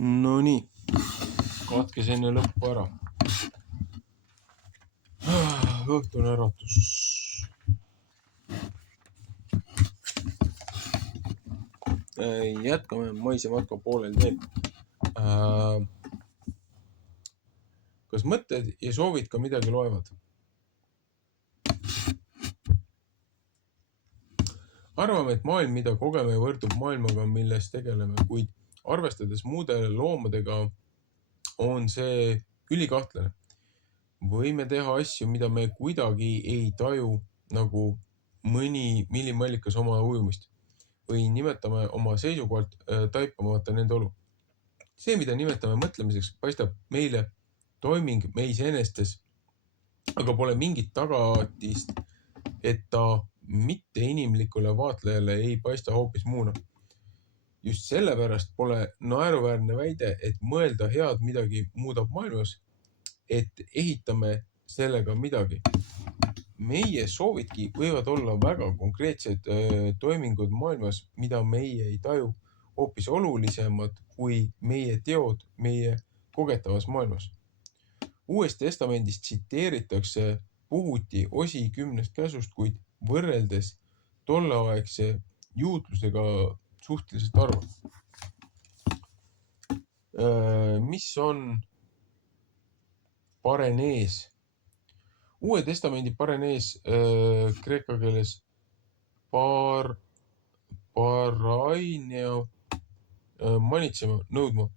No nii, katkes enne lõppu ära. Õhtune äratus. Jätkame maise matka poolel teel. Kas mõtted ja soovid ka midagi loevad? Arvame, et maailm, mida kogeme, võrdub maailmaga, milles tegeleme, kuid arvestades muude loomadega on see ülikahtlane. Võime teha asju, mida me kuidagi ei taju, nagu mõni millimallikas oma ujumist või nimetame oma seisukohalt taipamata nende olu. See, mida nimetame mõtlemiseks, paistab meile toiming meis enestes, aga pole mingit tagatist, et ta mitte inimlikule vaatlejale ei paista hoopis muuna. Just sellepärast pole naeruväärne väide, et mõelda head midagi muudab maailmas, et ehitame sellega midagi. Meie soovidki võivad olla väga konkreetsed toimingud maailmas, mida meie ei taju, hoopis olulisemad kui meie teod meie kogetavas maailmas. Uues testamendis tsiteeritakse puhuti osi 10 käsust, kuid võrreldes tolleaegse juutlusega suhteliselt harva. Mis on parenees? Uue testamendi parenees kreeka keeles paraineo manitsema, nõudma.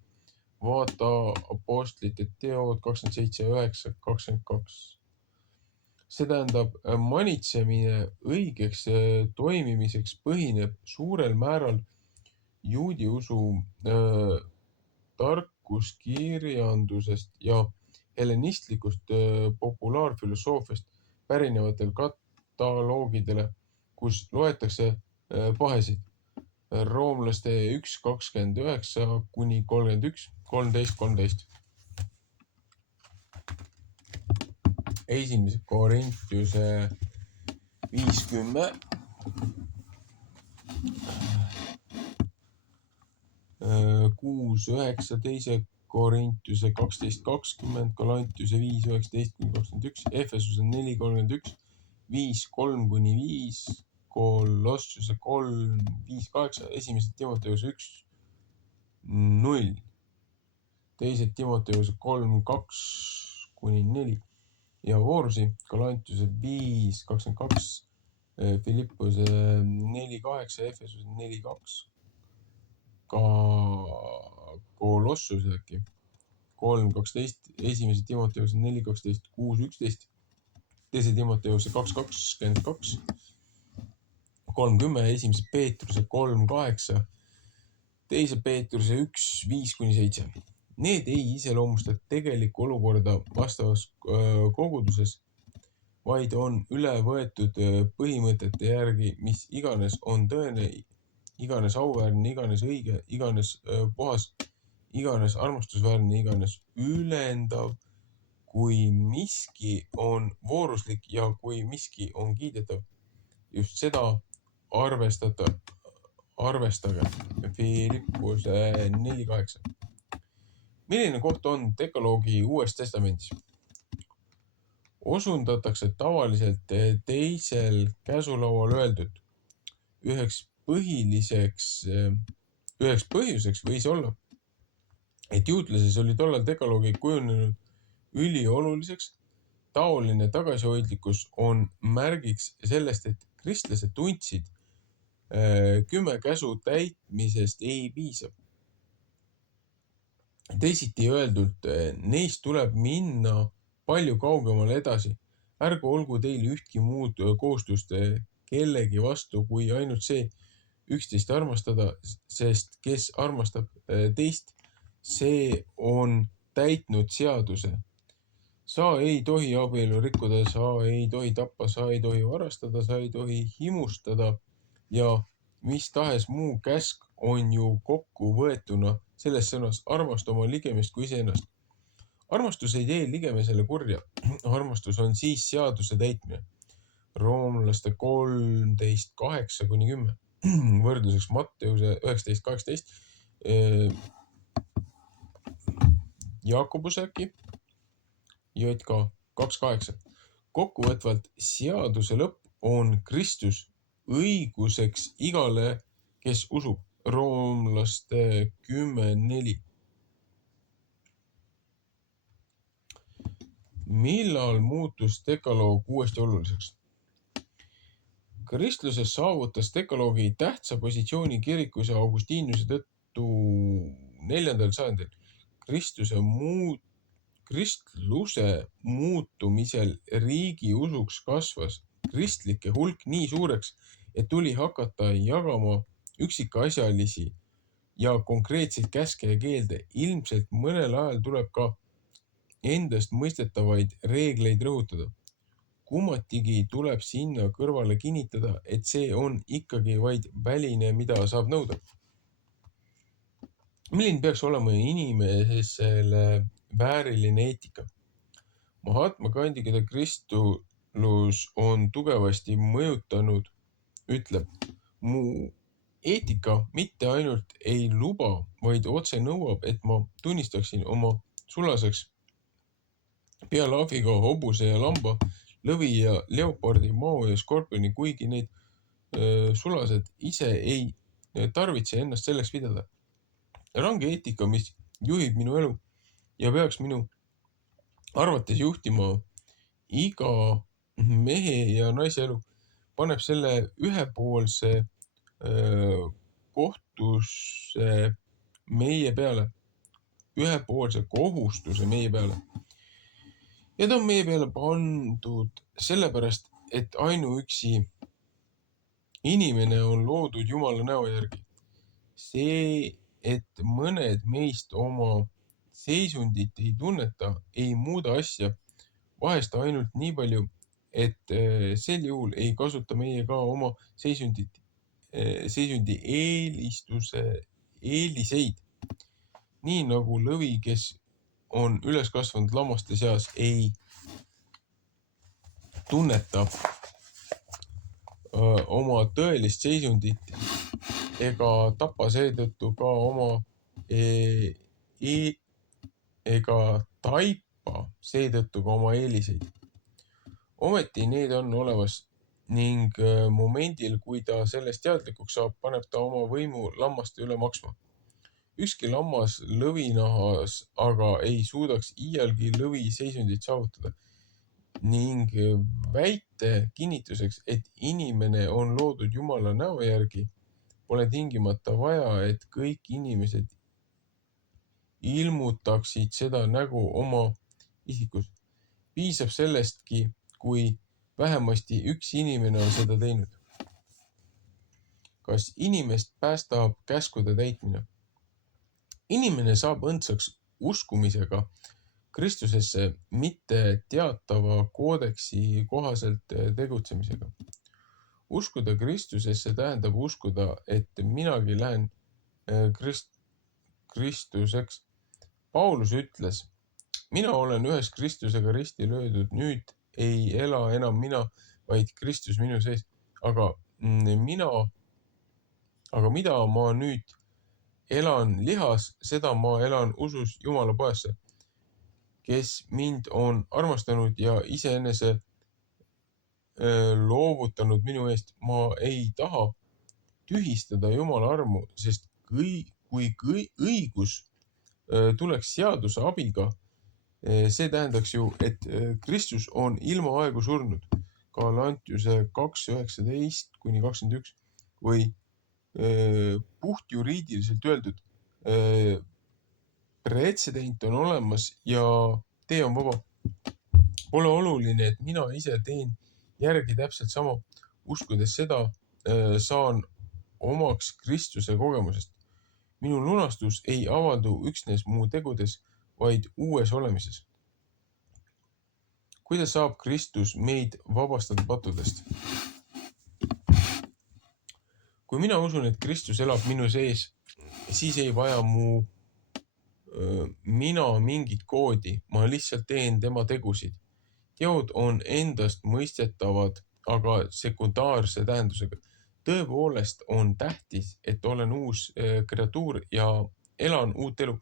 Vaata apostlite teod 27.9.22. See tähendab, manitsemine õigeks toimimiseks põhineb suurel määral juudi usu tarkuskirjandusest ja hellenistlikust populaarfilosoofiast pärinevatel kataloogidele, kus loetakse pahesid. Roomlaste 1.29 kuni 31, 13. Esimese Korintiuse 5.10. 6.9, teise Korintiuse 12.20, Galantiuse 5.19-21, Efesuse 4.31, 5.3 kuni 5, Kolossiuse 3.5.8, esimesed Timoteuse 1.0, teised Timoteuse 3.2 kuni 4 ja Voorusi, Galantiuse 5.22, Filippuse 4.8, Efesuse 4.2, ka Kolossiuse äkki 3.12, esimese Timoteuse 4.12, 6.11, teise Timoteuse 2.22, 3.10, esimese Peetruse 3.8, teise Peetruse 1.5-7. Need ei iseloomusta tegelikku olukorda vastavas koguduses, vaid on üle võetud põhimõtete järgi, mis iganes on tõene, iganes auväärne, iganes õige, iganes puhas, iganes armastusväärne, iganes ülendav, kui miski on vooruslik ja kui miski on kiidetav. Just seda arvestage. Filippuse 4.8. Milline koht on dekaloogi uues testamendis? Osundatakse tavaliselt teisel käsulaual öeldud. Üheks põhjuseks võis olla, et juutlases oli tollal dekaloogi kujunenud ülioluliseks. Taoline tagasihoidlikkus on märgiks sellest, et kristlased tundsid 10 käsu täitmisest ei piisa. Teisiti öeldult, neist tuleb minna palju kaugemale edasi. Ärgu olgu teil ühtki muud kohustust kellegi vastu, kui ainult see üksteist armastada, sest kes armastab teist, see on täitnud seaduse. Sa ei tohi abielu rikkuda, sa ei tohi tappa, sa ei tohi varastada, sa ei tohi himustada ja mis tahes muu käsk on ju kokku võetuna selles sõnas armasta oma ligemist kui iseennast. Armastus ei tee ligemesele kurja. Armastus on siis seaduse täitmine. Roomlaste 13.8-10. Võrdluseks Matteuse 19.18. Jakobuse äkki, JK 2.8. Kokkuvõtvalt seaduse lõpp on Kristus õiguseks igale, kes usub. Roomlaste 10.4. Millal muutus dekaloog uuesti oluliseks? Kristluses saavutas dekaloogi tähtsa positsiooni kirikus ja Augustiinuse tõttu 4. sajandil. Kristluse muutumisel riigi usuks kasvas kristlike hulk nii suureks, et tuli hakata jagama üksikasjalisi ja konkreetseid käske ja keelde. Ilmselt mõnel ajal tuleb ka endast mõistetavaid reegleid rõhutada. Kummatigi tuleb sinna kõrvale kinnitada, et see on ikkagi vaid väline, mida saab nõuda. Milline peaks olema inimesele vääriline eetika? Mahatma Gandhi, keda kristlus on tugevasti mõjutanud, ütleb, mu eetika mitte ainult ei luba, vaid otse nõuab, et ma tunnistaksin oma sulaseks pealahviga hobuse ja lamba, lõvi ja leopardi, mao ja skorpioni, kuigi need sulased ise ei tarvitse ennast selleks pidada. Range eetika, mis juhib minu elu ja peaks minu arvates juhtima iga mehe ja naise elu, paneb selle ühepoolse kohtuse meie peale, ühepoolse kohustuse meie peale. Ja ta on meie peale pandud sellepärast, et ainuüksi inimene on loodud Jumala näo järgi. See, et mõned meist oma seisundit ei tunneta, ei muuda asja vahest ainult nii palju, et sel juhul ei kasuta meie ka oma seisundi eeliseid. Nii nagu lõvi, kes on üles kasvanud lammaste seas, ei tunneta oma tõelist seisundit ega tapa seetõttu ka oma ega taipa seetõttu ka oma eeliseid. Ometi need on olemas ning momendil, kui ta sellest teadlikuks saab, paneb ta oma võimu lammaste üle maksma. Ükski lammas lõvinahas aga ei suudaks iialgi lõvi seisundit saavutada ning väite kinnituseks, et inimene on loodud Jumala näo järgi, pole tingimata vaja, et kõik inimesed ilmutaksid seda nägu oma isikus. Piisab sellestki, kui vähemasti üks inimene on seda teinud. Kas inimest päästab käskude täitmine? Inimene saab õndsaks uskumisega Kristusesse, mitte teatava koodeksi kohaselt tegutsemisega. Uskuda Kristusesse tähendab uskuda, et minagi lähen Kristuseks. Paulus ütles, mina olen ühes Kristusega risti löödud, nüüd ei ela enam mina, vaid Kristus minu sees. Aga mida ma nüüd elan lihas, seda ma elan usus Jumala pojasse, kes mind on armastanud ja iseenese loovutanud minu eest. Ma ei taha tühistada Jumala armu, sest kui õigus tuleks seaduse abiga, see tähendaks ju, et Kristus on ilma aegu surnud. Galantiuse 2.19-21 või puht juriidiliselt öeldud, pretsedent on olemas ja tee on vaba. Pole oluline, et mina ise teen järgi täpselt sama. Uskudes seda saan omaks Kristuse kogemusest. Minu lunastus ei avaldu üksnes mu tegudes, vaid uues olemises. Kuidas saab Kristus meid vabastada pattudest? Kui mina usun, et Kristus elab minu sees, siis ei vaja mina mingit koodi, ma lihtsalt teen tema tegusid. Teod on endast mõistetavad, aga sekundaarse tähendusega. Tõepoolest on tähtis, et olen uus kreatuur ja elan uut elu.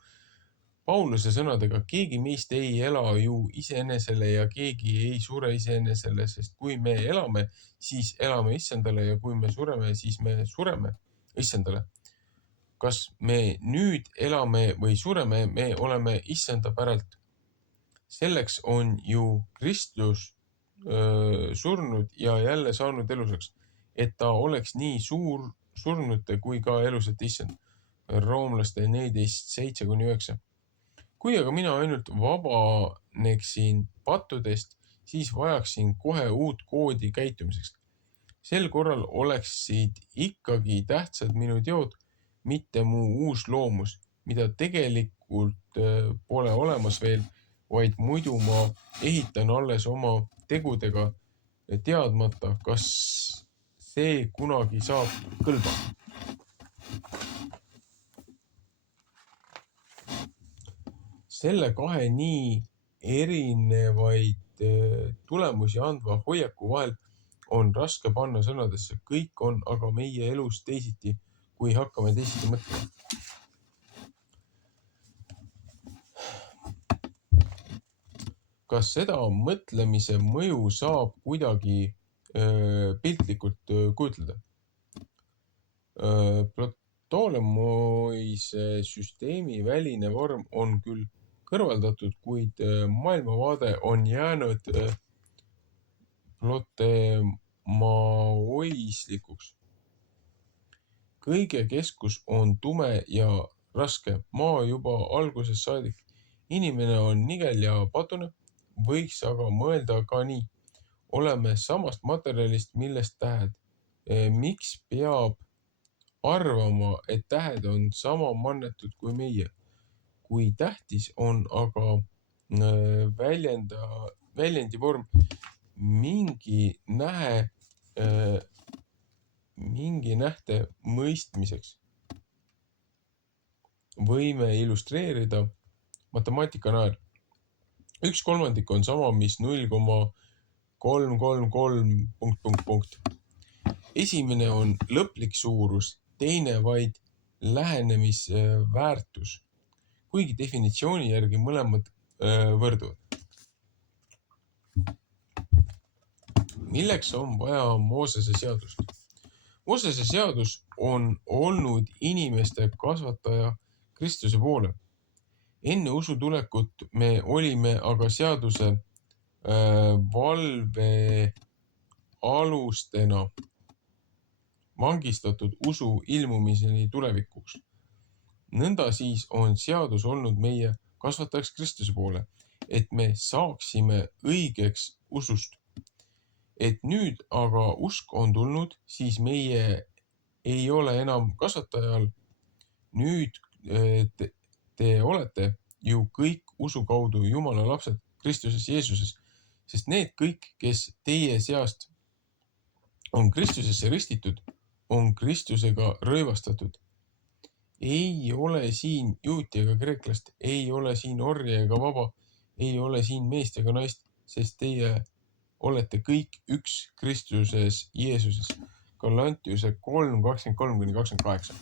Pauluse sõnadega, keegi meist ei ela ju iseenesele ja keegi ei sure iseenesele, sest kui me elame, siis elame issandale ja kui me sureme, siis me sureme issandale. Kas me nüüd elame või sureme, me oleme issanda päralt. Selleks on ju Kristus surnud ja jälle saanud elusaks, et ta oleks nii suur surnute kui ka elusate issand. Roomlaste 14:7-9. Kui aga mina ainult vabaneksin pattudest, siis vajaksin kohe uut koodi käitumiseks. Sel korral oleksid ikkagi tähtsad minu teod, mitte mu uus loomus, mida tegelikult pole olemas veel, vaid muidu ma ehitan alles oma tegudega teadmata, kas see kunagi saab kõlba. Selle kahe nii erinevaid tulemusi andva hoiaku vahel on raske panna sõnadesse. Kõik on aga meie elus teisiti, kui hakkame teisiti mõtlema. Kas seda mõtlemise mõju saab kuidagi piltlikult kujutleda? Ptolemoise süsteemi väline vorm on küll kõrvaldatud, kuid maailmavaade on jäänud ptolemaoislikuks. Kõige keskus on tume ja raske. Maa juba algusest saadik. Inimene on nigel ja patune, võiks aga mõelda ka nii. Oleme samast materjalist, millest tähed. Miks peab arvama, et tähed on sama mannetud kui meie? Kui tähtis on aga väljendi vorm mingi nähte mõistmiseks. Võime illustreerida matemaatika najal. 1/3 on sama, mis 0,333 ... Esimene on lõplik suurus, teine vaid lähenemisväärtus, kuigi definitsiooni järgi mõlemad võrduvad. Milleks on vaja Moosese seadust? Moosese seadus on olnud inimeste kasvataja Kristuse poole. Enne usu tulekut me olime aga seaduse valvealustena vangistatud usu ilmumiseni tulevikuks. Nõnda siis on seadus olnud meie kasvatajaks Kristuse poole, et me saaksime õigeks usust. Et nüüd aga usk on tulnud, siis meie ei ole enam kasvatajal. Nüüd te olete ju kõik usu kaudu Jumala lapsed Kristuses Jeesuses, sest need kõik, kes teie seast on Kristusesse ristitud, on Kristusega rõivastatud. Ei ole siin juuti ega kreeklast, ei ole siin orja ega vaba, ei ole siin meest ega naist, sest teie olete kõik üks Kristuses Jeesuses. Galantiuse 3:23-28.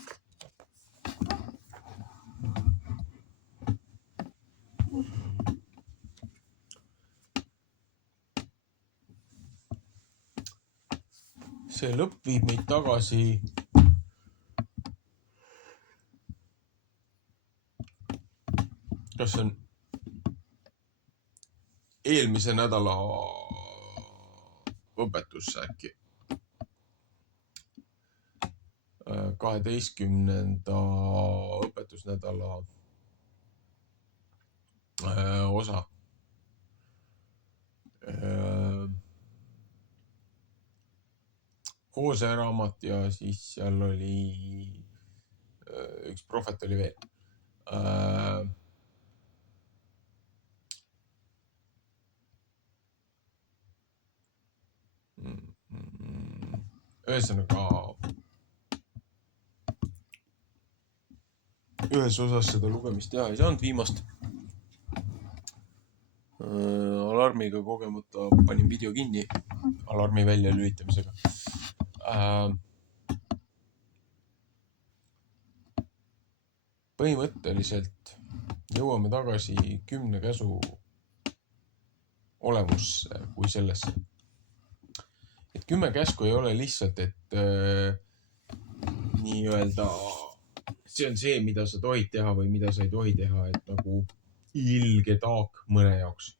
See lõpp viib meid tagasi kas see on eelmise nädala õpetus äkki 12. õpetusnädala osa. Hoose raamat ja siis seal oli üks prohvet oli veel. Ühesõnaga ühes osas seda lugemist teha ei saanud viimast. Alarmiga kogemata panin video kinni alarmi välja lülitamisega. Põhimõtteliselt jõuame tagasi 10 käsu olemusse kui sellesse. Et 10 käsku ei ole lihtsalt, et nii-öelda see on see, mida sa tohid teha või mida sa ei tohi teha, et nagu ilge taak mõne jaoks.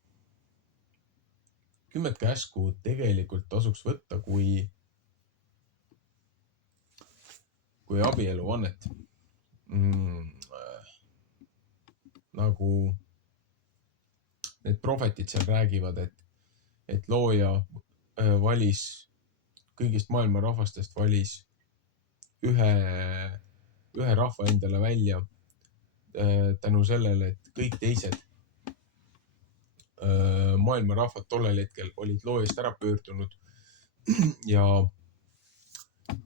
10 käsku tegelikult tasuks võtta kui abieluvannet. Nagu need prohvetid seal räägivad, et looja valis kõigist maailma rahvastest valis ühe rahva endale välja tänu sellele, et kõik teised maailma rahvad tollel hetkel olid loojast ära pöördunud ja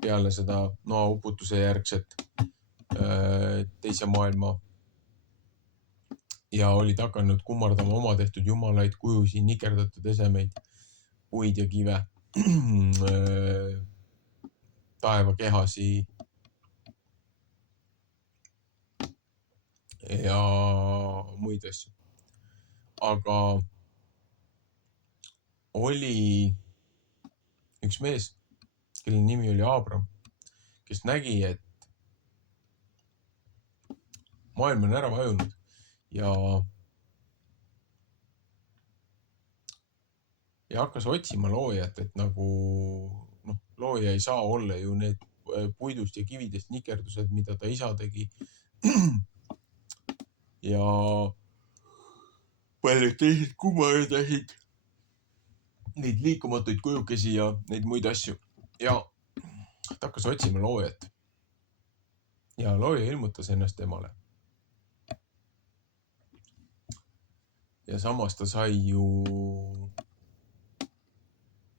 peale seda noauputuse järgset teise maailma ja olid hakanud kummardama oma tehtud jumalaid, kujusi, nikerdatud esemeid, puid ja kive, taevakehasi ja muid asju. Aga oli üks mees, kelle nimi oli Abram, kes nägi, et maailm on ära vajunud ja hakkas otsima loojat, et nagu looja ei saa olla ju need puidust ja kividest nikerdused, mida ta isa tegi. Ja paljud teised kummatähid, neid liikumatuid kujukesi ja neid muid asju. Ja ta hakkas otsima loojat. Ja looja ilmutas ennast temale. Ja samas ta sai ju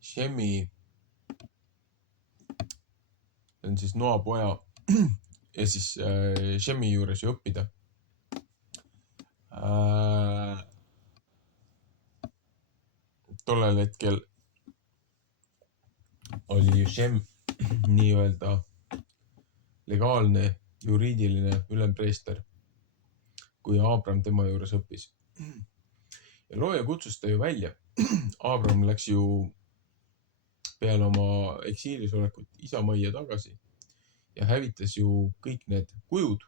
Shemi, see on siis Noa poja ja siis Shemi juures ju õppida. Tollel hetkel oli ju Shem nii-öelda legaalne juriidiline ülempreester, kui Abram tema juures õppis. Ja looja kutsus ta ju välja. Abram läks ju peale oma eksiilis olekut isamajja tagasi ja hävitas ju kõik need kujud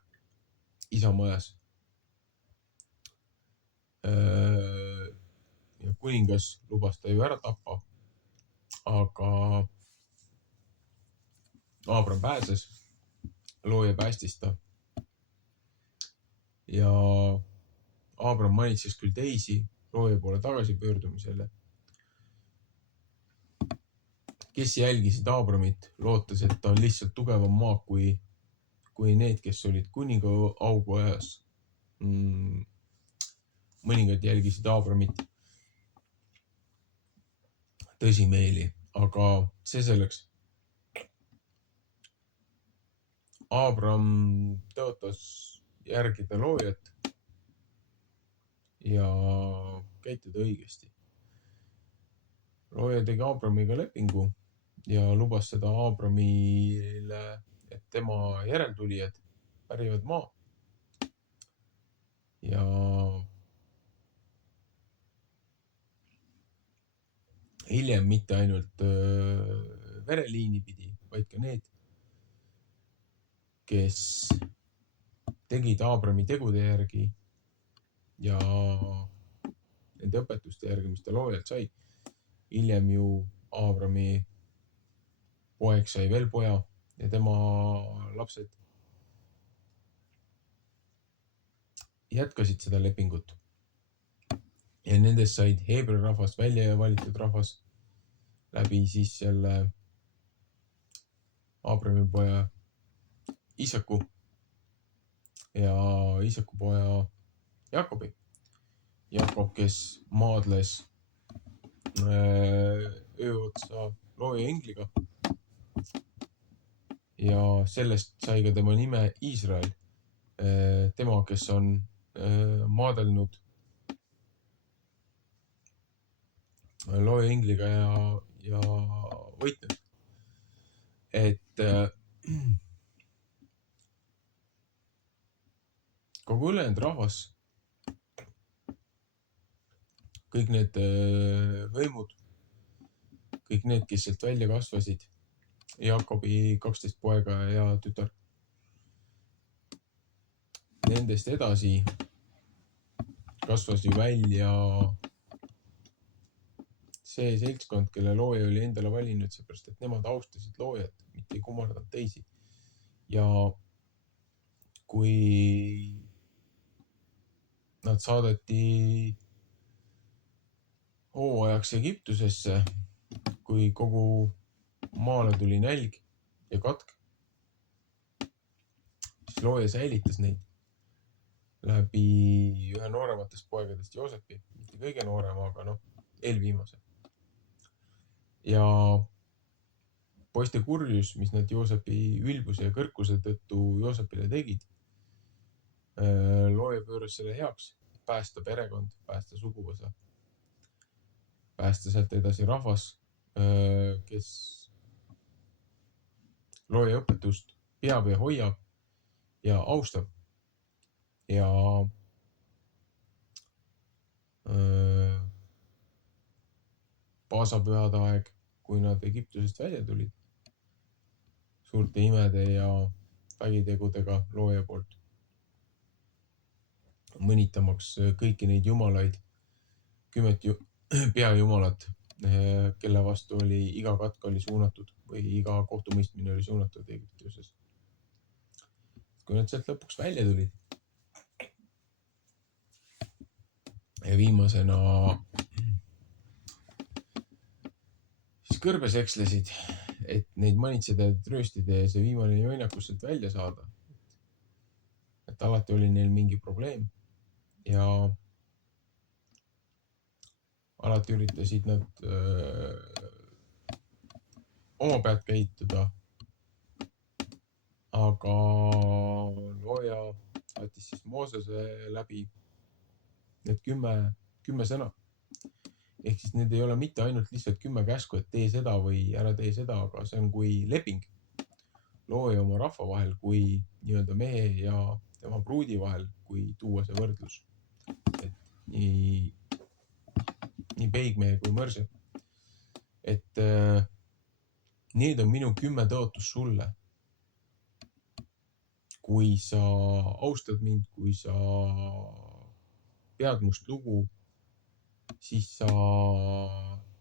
isamajas. Ja kuningas lubas ta ju ära tappa, aga Abram pääses, looja päästis ta. Ja Abram manitses küll teisi looja poole tagasi pöördumisele, kes jälgisid Abramit, lootes, et ta on lihtsalt tugevam maak kui need, kes olid kuninga augu ajas. Mõningad jälgisid Abramit tõsimeeli, aga see selleks. Abram tõotas järgida loojat ja käituda õigesti. Looja tegi Abramiga lepingu ja lubas seda Abramile, et tema järeltulijad pärivad maa. Ja hiljem mitte ainult vereliini pidi, vaid ka need, kes tegid Abrami tegude järgi ja nende õpetuste järgi, mis ta loojalt sai. Hiljem ju Abrami poeg sai veel poja ja tema lapsed jätkasid seda lepingut. Ja nendest said Heebra rahvas, välja valitud rahvas läbi siis selle Abrami poja Isaku ja Isaku poja Jakobi. Jakob, kes maadles ööotsa looja engliga. Ja sellest sai ka tema nime Iisrael. Tema, kes on maadelnud looja engliga ja võitnud. Et kogu ülejäänud rahvas kõik need hõimud, kõik need, kes sealt välja kasvasid, Jakobi 12 poega ja tütar. Nendest edasi kasvas ju välja see seltskond, kelle looja oli endale valinud, seepärast et nemad austasid loojat, mitte ei kummardanud teisi. Ja kui nad saadeti hooajaks Egiptusesse, kui kogu maale tuli nälg ja katk, siis looja säilitas neid läbi ühe noorematest poegadest Joosepi, mitte kõige noorem, aga eelviimase. Ja poiste kurjus, mis nad Joosepi ülbuse ja kõrkuse tõttu Joosepile tegid, looja pööras selle heaks, päästa perekond, päästa suguvõsa, päästa sealt edasi rahvas, kes looja õpetust peab ja hoiab ja austab. Ja paasapühade aeg, kui nad Egiptusest välja tulid, suurte imede ja vägitegudega looja poolt, mõnitamaks kõiki neid jumalaid, 10 peajumalat, kelle vastu oli iga katk oli suunatud või iga kohtumõistmine oli suunatud Egiptuses. Kui nad sealt lõpuks välja tulid ja viimasena siis kõrbes ekslesid, et neid manitseda ja trööstida ja see viimane joinakus sealt välja saada. Et alati oli neil mingi probleem ja alati üritasid nad oma pealt käituda, aga looja saatis siis Moosese läbi need 10 sõna. Ehk siis need ei ole mitte ainult lihtsalt 10 käsku, et tee seda või ära tee seda, aga see on kui leping looja oma rahva vahel, kui nii-öelda mehe ja tema pruudi vahel, kui tuua see võrdlus. Et nii peigmehe kui mõrse. Et need on minu 10 tõotus sulle. Kui sa austad mind, kui sa pead must lugu, siis sa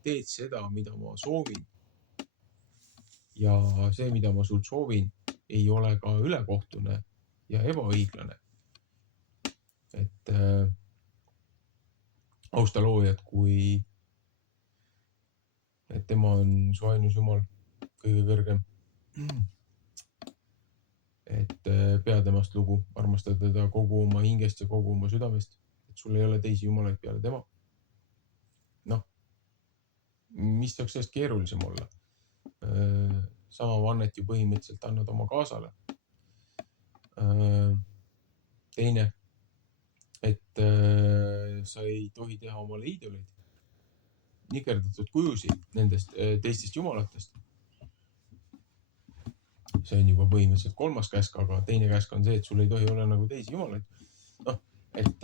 teed seda, mida ma soovin. Ja see, mida ma sult soovin, ei ole ka ülekohtune ja ebaõiglane. Et austa loojat, kui et tema on su ainus Jumal, kõige kõrgem. Et pea temast lugu, armasta teda kogu oma hingest ja kogu oma südamest, et sul ei ole teisi jumalaid peale tema. Mis saaks sellest keerulisem olla? Sama vannet ju põhimõtteliselt annad oma kaasale. Teine, et sa ei tohi teha omale iidoleid, nikerdatud kujusid nendest teistest jumalatest. See on juba põhimõtteliselt 3. käsk, aga teine käsk on see, et sul ei tohi olla nagu teisi jumalaid. Et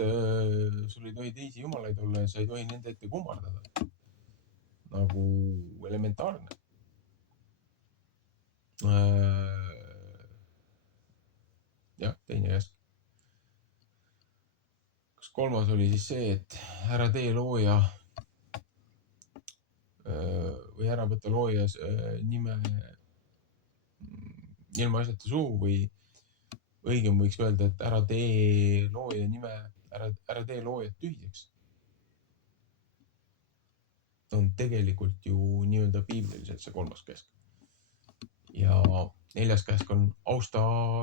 sul ei tohi teisi jumalaid olla ja sa ei tohi nende ette kummardada. Nagu elementaarne. Jah, teine käsk. Kas 3. oli siis see, et ära tee looja või ära võtta loojas nime ilma asjata suhu või õigem võiks öelda, et ära tee looja nime, ära tee loojat tühiseks. On tegelikult ju nii-öelda piibliliselt see 3. käsk. Ja 4. käsk on austa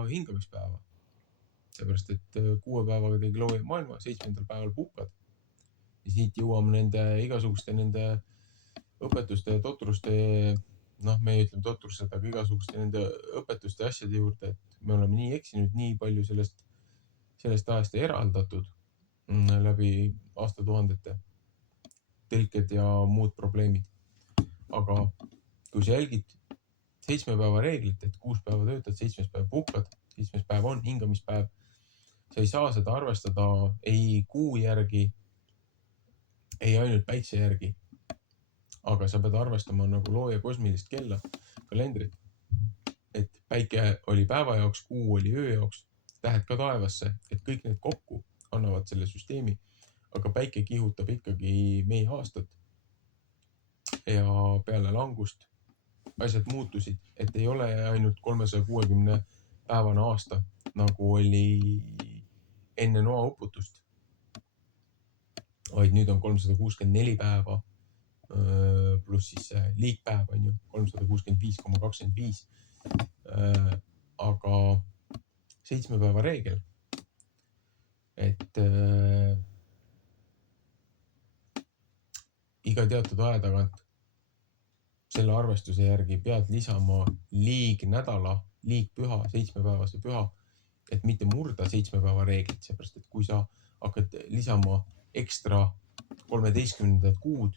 hingamispäeva. Seepärast, et 6 päevaga tegi looja maailma, 7. päeval puhkad. Ja siit jõuame nende igasuguste nende õpetuste ja totruste, me ei ütleme totrused, aga igasuguste nende õpetuste ja asjade juurde, et me oleme nii eksinud, nii palju sellest ajast eraldatud läbi aastatuhandete, tõlked ja muud probleemid. Aga kui sa jälgid 7 päeva reeglit, et 6 päeva töötad, 7. päev puhkad, 7. päev on hingamispäev, sa ei saa seda arvestada ei kuu järgi ei ainult päikse järgi, aga sa pead arvestama nagu looja kosmilist kella, kalendrit, et päike oli päeva jaoks, kuu oli öö jaoks, tähed ka taevasse, et kõik need kokku annavad selle süsteemi, aga päike kihutab ikkagi meie aastat ja peale langust asjad muutusid, et ei ole ainult 360 päevane aasta, nagu oli enne noa uputust, vaid nüüd on 364 päeva pluss siis liikpäev on ju 365,25. Aga 7 päeva reegel, et iga teatud aja tagant selle arvestuse järgi pead lisama liignädala, liigpüha, 7-päevase püha, et mitte murda 7 päeva reeglit, seepärast et kui sa hakkad lisama ekstra 13. kuud,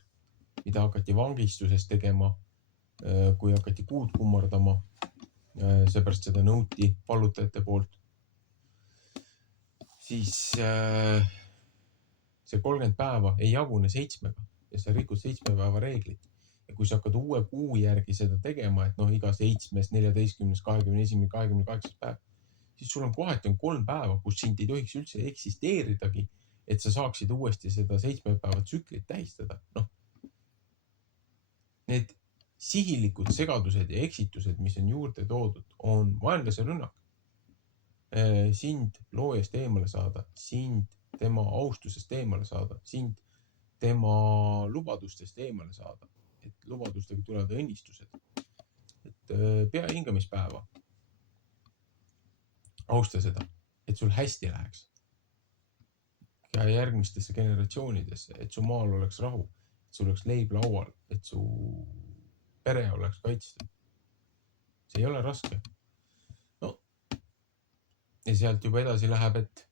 mida hakati vangistuses tegema, kui hakati kuud kummardama, seepärast seda nõuti vallutajate poolt, siis see 30 päeva ei jagune 7-ga ja sa rikud 7 päeva reeglit. Ja kui sa hakkad uue kuu järgi seda tegema, et iga 7., 14., 21., 28. päev, siis sul on kohati 3 päeva, kus sind ei tohiks üldse eksisteeridagi, et sa saaksid uuesti seda 7 päeva tsüklit tähistada. Need sihilikud segadused ja eksitused, mis on juurde toodud, on vaenlase rünnak. Sind loojast eemale saada, sind tema austusest eemale saada, sind tema lubadustest eemale saada, et lubadustega tulevad õnnistused, et pea hingamispäeva. Austa seda, et sul hästi läheks ja järgmistesse generatsioonidesse, et su maal oleks rahu, et sul oleks leib laual, et su pere oleks kaitstud. See ei ole raske. Ja sealt juba edasi läheb, et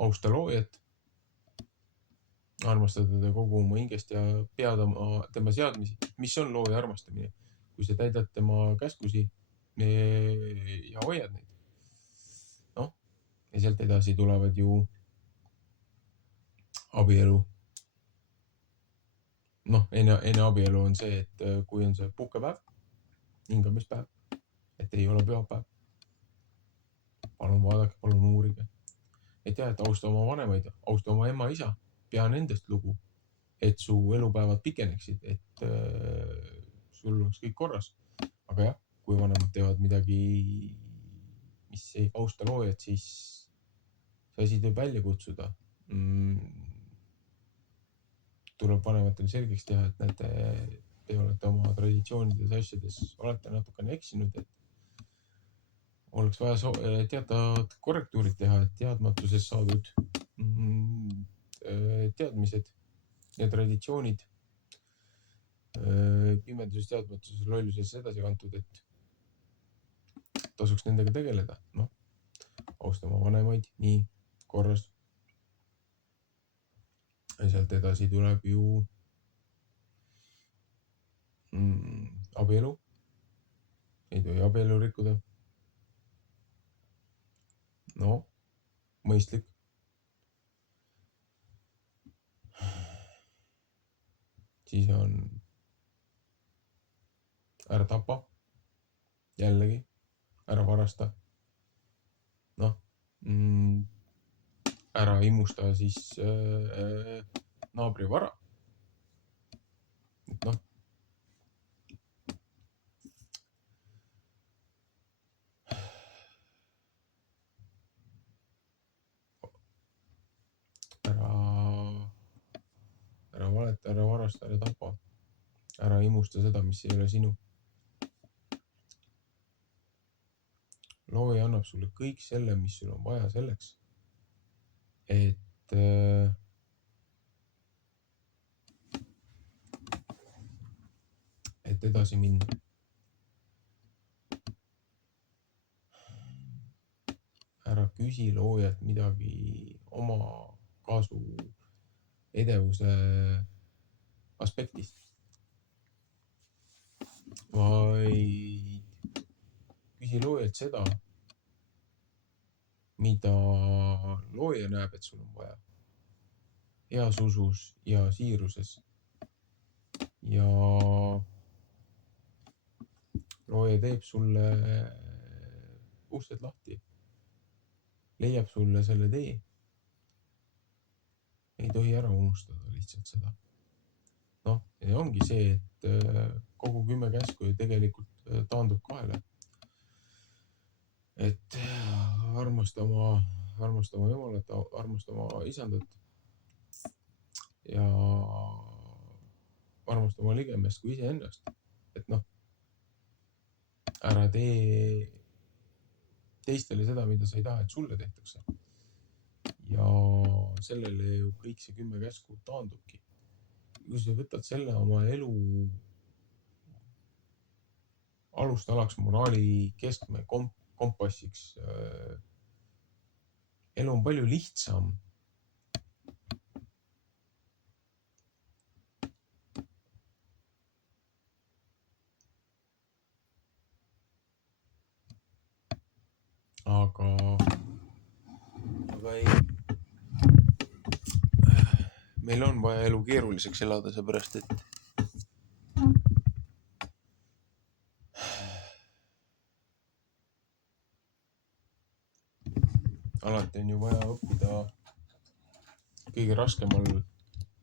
austa loojat, armastada teda kogu oma hingest ja peada tema seadmisi, mis on looja armastamine. Kui sa täidad tema käskusi ja hoiad neid. Ja sealt edasi tulevad ju abielu. Enne abielu on see, et kui on see puhkepäev, hingamispäev, et ei ole pühapäev. Palun vaadake, palun uurige. Et austa oma vanemaid, austa oma ema, isa, pea nendest lugu, et su elupäevad pikeneksid, et sul oleks kõik korras. Aga jah, kui vanemad teevad midagi, mis ei austa loojat, siis see asi tuleb välja kutsuda. Tuleb vanematel selgeks teha, et näete, te olete oma traditsioonides asjades, olete natukene eksinud, et oleks vaja teatavad korrektuurid teha, et teadmatuses saadud teadmised ja traditsioonid pimeduses, teadmatuses, lolluses edasi kantud, et tasuks nendega tegeleda. Austama vanemaid, nii korras. Ja sealt edasi tuleb ju abielu. Ei tohi abielu rikkuda. Mõistlik. Siis on ära tapa. Jällegi, ära varasta. Ära imusta siis naabri vara. Ära valeta, ära varasta, ära tapa. Ära imusta seda, mis ei ole sinu. Looja annab sulle kõik selle, mis sul on vaja selleks, et edasi minna. Ära küsi loojalt midagi oma kaasu edevuse aspektist, vaid küsi loojalt seda, mida looja näeb, et sul on vaja. heas usus ja siiruses. Ja looja teeb sulle uksed lahti, leiab sulle selle tee. Ei tohi ära unustada lihtsalt seda. Ja ongi see, et kogu 10 käsku ju tegelikult taandub 2. Et armasta oma Jumalat, armasta oma isandat ja armasta oma ligemest kui iseennast. Et ära tee teistele seda, mida sa ei taha, et sulle tehtakse. Ja sellele ju kõik see 10 käsku taandubki. Kui sa võtad selle oma elu alustalaks, moraali keskme kompassiks, elu on palju lihtsam. Aga ei. Meil on vaja elu keeruliseks elada, seepärast et alati on ju vaja õppida kõige raskemal,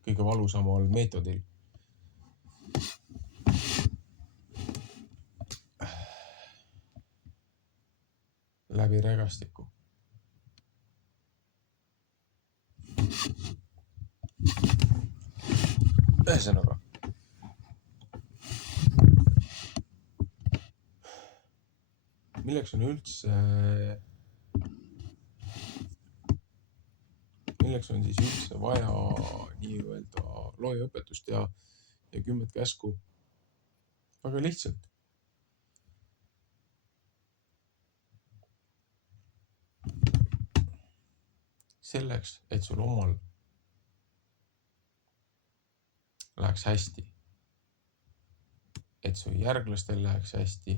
kõige valusamal meetodil. Läbi rägastiku. Ühesõnaga. Milleks on siis üldse vaja nii-öelda loojaõpetust ja 10 käsku? Väga lihtsalt. Selleks, et sul omal läheks hästi. Et su järglastel läheks hästi.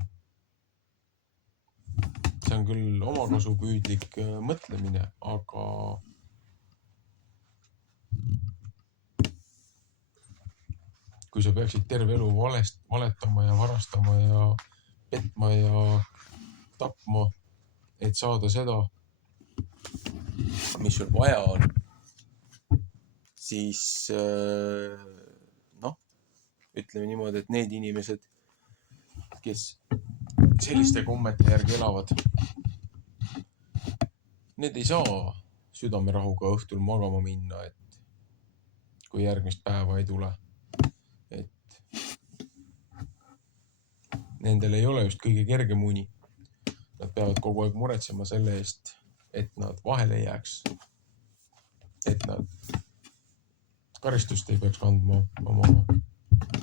See on küll omakasupüüdlik mõtlemine, aga kui sa peaksid terve elu valetama ja varastama ja petma ja tapma, et saada seda, mis sul vaja on, siis ütleme niimoodi, et need inimesed, kes selliste kommete järgi elavad, need ei saa südamerahuga õhtul magama minna, et kui järgmist päeva ei tule. Et nendel ei ole just kõige kergem uni. Nad peavad kogu aeg muretsema selle eest, et nad vahele ei jääks. Et nad karistust ei peaks kandma oma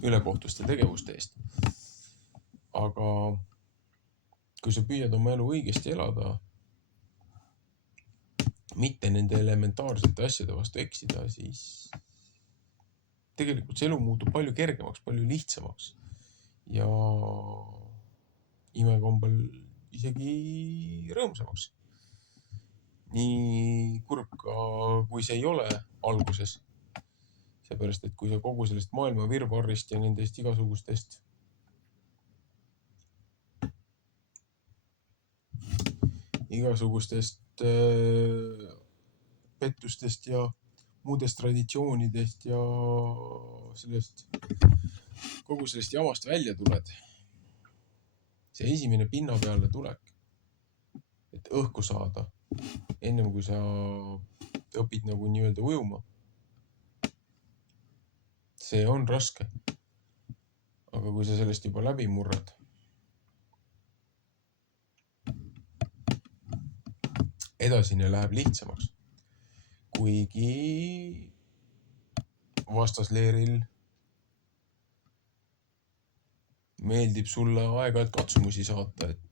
ülekohtuste tegevuste eest. Aga kui sa püüad oma elu õigesti elada, mitte nende elementaarsete asjade vastu eksida, siis tegelikult see elu muutub palju kergemaks, palju lihtsamaks ja imekombel isegi rõõmsamaks. Nii kurb ka, kui see ei ole alguses. Seepärast, et kui sa kogu sellest maailma virvarrist ja nendest igasugustest pettustest ja muudest traditsioonidest ja kogu sellest jamast välja tuled. See esimene pinna peale tulek, et õhku saada, ennem kui sa õpid nagu nii-öelda ujuma. See on raske. Aga kui sa sellest juba läbi murrad, edasine läheb lihtsamaks. Kuigi vastasleeril meeldib sulle aeg-ajalt katsumusi saata, et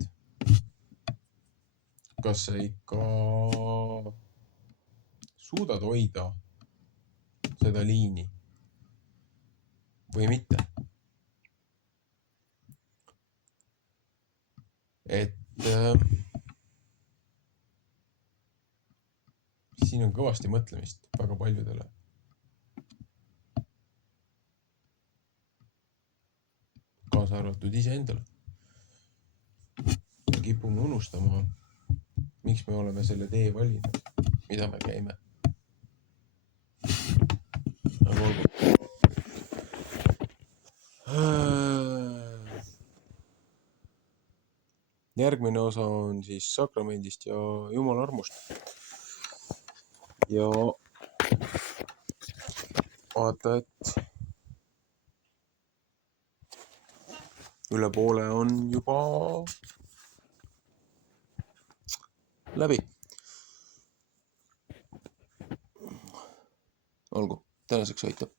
kas sa ikka suudad hoida seda liini või mitte. Et siin on kõvasti mõtlemist väga paljudele. kaasa arvatud iseendale. Me kipume unustama, miks me oleme selle tee valinud, mida me käime. Aga olgu. Järgmine osa on siis sakramendist ja Jumala armust. Ja vaata, et üle poole on juba läbi. Olgu, tänaseks aitab.